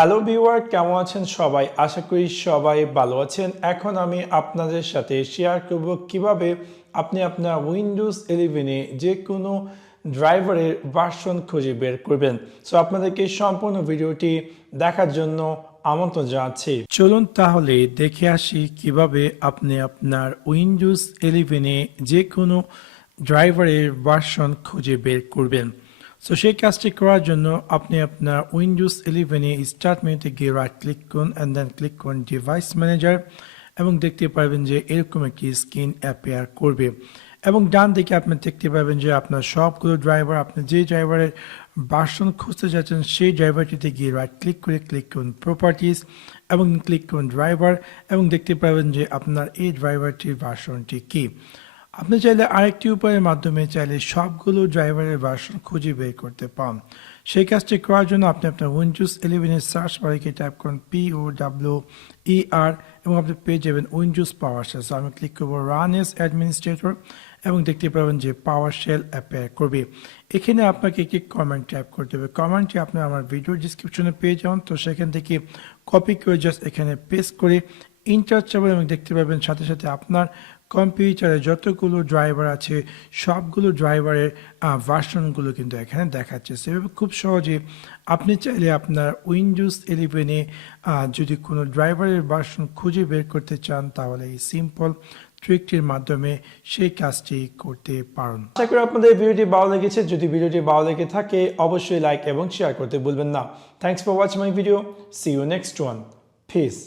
Hello viewer, কেমন আছেন সবাই? আশা করি সবাই ভালো আছেন। এখন আমি আপনাদের সাথে শেয়ার করব কিভাবে আপনি আপনার উইন্ডোজ 11-এ যে কোনো ড্রাইভারের ভার্সন খুঁজে বের করবেন। সো আপনাদেরকে সম্পূর্ণ ভিডিওটি দেখার জন্য আমন্ত্রণ জানাচ্ছি। চলুন তাহলে দেখে আসি কিভাবে আপনি আপনার উইন্ডোজ 11-এ যে কোনো ড্রাইভারের ভার্সন খুঁজে বের করবেন। সো সেই কাজটি করার জন্য আপনি আপনার উইন্ডোজ 11-এ স্টার্ট মেনুতে গিয়ে রাইট ক্লিক করুন অ্যান্ড দেন ক্লিক করুন ডিভাইস ম্যানেজার এবং দেখতে পারবেন যে এরকম একটি স্ক্রিন অ্যাপিয়ার করবে এবং ডান দিকে আপনি দেখতে পাবেন যে আপনার সবগুলো ড্রাইভার, আপনি যে ড্রাইভারের ভার্সন খুঁজতে যাচ্ছেন সেই ড্রাইভারটিতে গিয়ে রাইট ক্লিক করে ক্লিক করুন প্রপার্টিজ এবং ক্লিক করুন ড্রাইভার এবং দেখতে পাবেন যে আপনার এই ড্রাইভারটির ভার্সনটি কী। আপনি চাইলে আরেকটি উপায়ের মাধ্যমে চাইলে সবগুলো ড্রাইভারের ভার্সন খুঁজে বের করতে পান। সেই কাজটি করার জন্য আপনি আপনার উইন্ডোজ 11-এর সার্চ বারে গিয়ে টাইপ করুন POWER এবং আপনি পেয়ে যাবেন উইন্ডোজ পাওয়ারশেল। সো আমি ক্লিক করবো রান এস অ্যাডমিনিস্ট্রেটর এবং দেখতে পাবেন যে পাওয়ারশেল অ্যাপিয়ার করবে। এখানে আপনাকে একটি কমেন্ট টাইপ করতে হবে। কমেন্টটি আপনি আমার ভিডিও ডিসক্রিপশনে পেয়ে যাবেন, তো সেখান থেকে কপি করে জাস্ট এখানে পেস্ট করে ইন্টার চাপবেন এবং দেখতে পাবেন সাথে সাথে আপনার কম্পিউটারে যতগুলো ড্রাইভার আছে সবগুলো ড্রাইভারের ভার্সনগুলো কিন্তু এখানে দেখাচ্ছে। সেভাবে খুব সহজে আপনি চাইলে আপনার উইন্ডোজ 11-এ যদি কোনো ড্রাইভারের ভার্সন খুঁজে বের করতে চান তাহলে এই সিম্পল ট্রিকটির মাধ্যমে সেই কাজটি করতে পারেন। আশা করি আপনাদের ভিডিওটি ভালো লেগেছে। যদি ভিডিওটি ভালো লেগে থাকে অবশ্যই লাইক এবং শেয়ার করতে ভুলবেন না। Thanks for watching my video. See you next one. Piece.